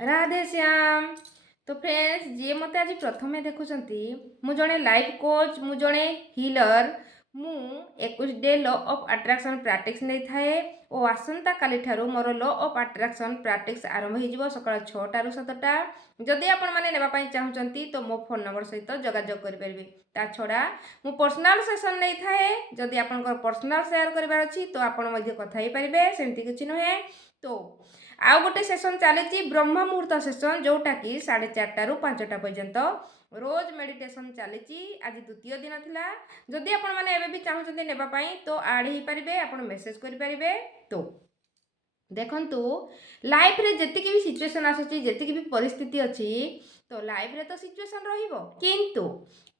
राधे श्याम। तो फ्रेंड्स जी मते आज प्रथमे देखुंती मु जड़े लाइफ कोच मु जड़े हिलर मु 21 day law of attraction practice नहीं थाए और आसंता काली ठारू मोर लॉ ऑफ अट्रैक्शन प्रैक्टिस आरंभ हो सकाळ 6टा रु 7टा। जदि आपण माने नेबा पई चाहुचंती तो मो फोन नंबर सहित जोगाजोग करि परिबे। ता छडा मु पर्सनल सेशन नहीं थाए। जदि आपनकर पर्सनल शेयर करबार अछि तो आपण मध्ये कथा ही परिबे, सेमति किछि नहे। तो आउ गोटे सेसन चली ब्रह्म मुहूर्त सेसन जोटा कि 4:30 रु 5टा पर्यंत रोज मेडिटेशन चली। आज द्वितीय दिन थिला। जदि आपण माने एबे भी चाहुचंती नेबा पई तो ऐड ही परिबे, आपण मेसेज करि परिबे। तो देखंतु लाइफ रे जतिकि भी सिचुएशन आसुची, जतिकि भी परिस्थिति अछि, तो लाइफ रे तो सिचुएशन रहिबो, किंतु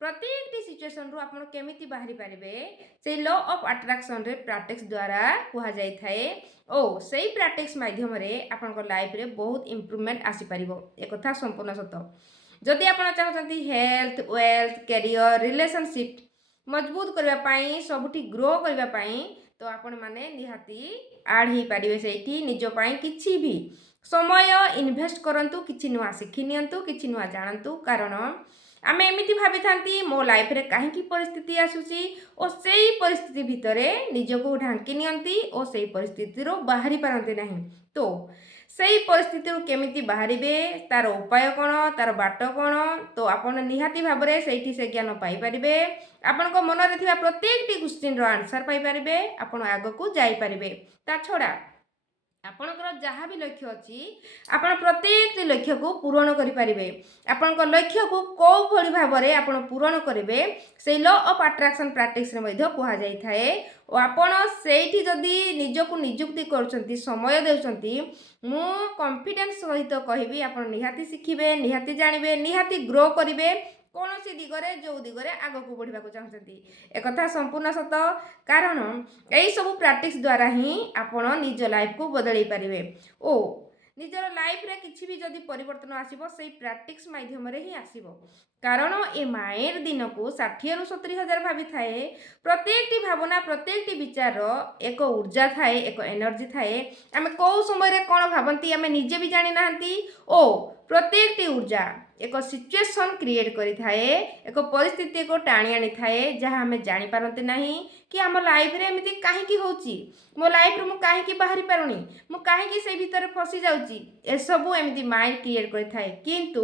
प्रत्येक टी सिचुएशन रु आपण केमिति बाहरी पारिबे से लॉ ऑफ अट्रैक्शन रे प्रैक्टिस द्वारा कुहा जाय थाए। ओ सेही प्रैक्टिस माध्यम रे आपनको लाइफ रे बहुत इंप्रूवमेंट आसी परिबो। ए कथा संपूर्ण सत। जदि आपण चाहते हेल्थ, वेल्थ, कैरियर, रिलेशनशिप मजबूत करबा पई, सबुठी ग्रो करबा पई, तो आपण माने निहाती आड ही पारिबे। सेठी निजो पई किछि भी समय इन्वेस्ट करंतु, किछि नुआ सिखि नियंतु, किछि नुआ जानंतु। कारण आमे एमिति भाबी थांती मो लाइफ रे काहे की परिस्थिति आसुची और सेही परिस्थिति भितरे निजको ढांकी नियंती और सेही परिस्थिति रो बाहरी पारंती नाही। तो सेही परिस्थिति रो केमिति बाहरिबे, तार उपाय कोन, तार बाट कोन, तो आपण निहाती भाबरे सेठी से ज्ञान पाई परिबे। आपनको मन रे थिबा प्रत्येक टी क्वेश्चन रो आंसर पाई परिबे, आपण आगो को जाई परिबे। ता छोड़ा आपणकर जहाँ भी लक्ष्य अच्छी आपण प्रत्येक लक्ष्य को पूरण करें। आपण लक्ष्य को कौ भली भाव में आप पूरण करेंगे से लॉ ऑफ अट्रैक्शन प्रैक्टिस कह जाए। और आपण से जदि निजको निजुक्ति कर समय देउछंती, मु कॉन्फिडेंस सहित कहबी आपण निहाती शिखिबे, निहाती जानिबे, निहाती ग्रो करेंगे कौन सी दिगरे जो दिगरे आग को बढ़ा चाहते। एक संपूर्ण सत। कारण यही सब प्रैक्टिस द्वारा ही आपण निज लाइफ को बदल पारे। ओ निजर लाइफ रे किछि भी जदि परिवर्तन आसीबो सेही प्रैक्टिस माध्यम रे ही आसीबो। कारण ए माइंड दिन को 60 रु 70 हजार भावी थाए। प्रत्येक टी भावना, प्रत्येक टी विचार एक ऊर्जा थाए, एक एनर्जी थाए। आमे को समय रे कोन भाबंती आमे निजे भी जानि नाहंती। ओ प्रत्येक टी ऊर्जा एक सिचुएशन क्रिएट करि थाए, एक परिस्थिति को टाणी आनी थाए जहाँ हमें जानी पारंते नहीं कि आम लाइफ रे एमिति काहे की होची, मो लाइफ रे मु काहे की बाहरी पारुनी, मु काहे की से भीतर फसी जाउची। ए सब एमिति माइंड क्रिएट करि थाए। किंतु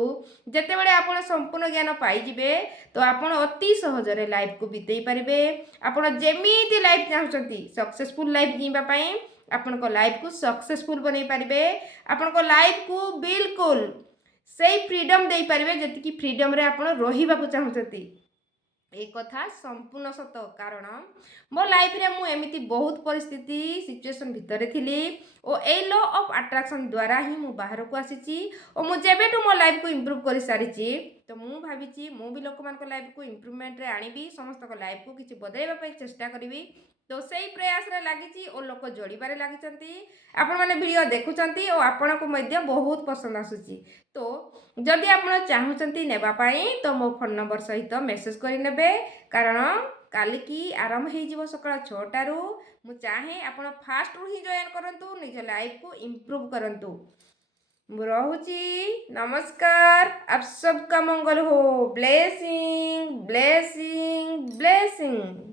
जते बेले आपण संपूर्ण ज्ञान पाई जिवे तो आपण अति सहज रे लाइफ को बितेई पारिबे। आपण जेमिति लाइफ चाहउचंती सक्सेसफुल लाइफ जीवा पई आपण को लाइफ को सक्सेसफुल बनै पारिबे। आपण को लाइफ को बिल्कुल से फ्रीडम दे पारे जी फ्रीडम रे आपण रहिबा को चाहते। एक कथा संपूर्ण सत। कारण मो लाइफ रे मु एमिति बहुत परिस्थिति सिचुएशन भितर थिली और ए लॉ ऑफ अट्रैक्शन द्वारा ही मु बाहर को आसीची। और मु जेबेटू मो लाइफ को इम्प्रूव कर सारी तो मु भावी मु भी लोक मान लाइफ को इम्प्रूवमेंट रे आनिबी, समस्त लाइफ को किछि बदलैबा पई चेष्टा करिवि। तो सही प्रयास रे लागिची और लोक जोड़बारे लागिचंती। आपण माने वीडियो देखुचंती और आपण को मध्य बहुत पसंद आसुची। तो जदि आपण चाहुचंती नेबा पाई तो मो फोन नंबर सहित मेसेज करि नेबे। कारण काली की आरंभ हो जिवो सकाळ 6टा रु। मु चाहे आपण फास्ट रु ही जॉइन करंतु, निज लाइफ को इम्प्रूव करंतु। मु रहूची, नमस्कार। आप सबका मंगल हो। Blessing blessing blessing.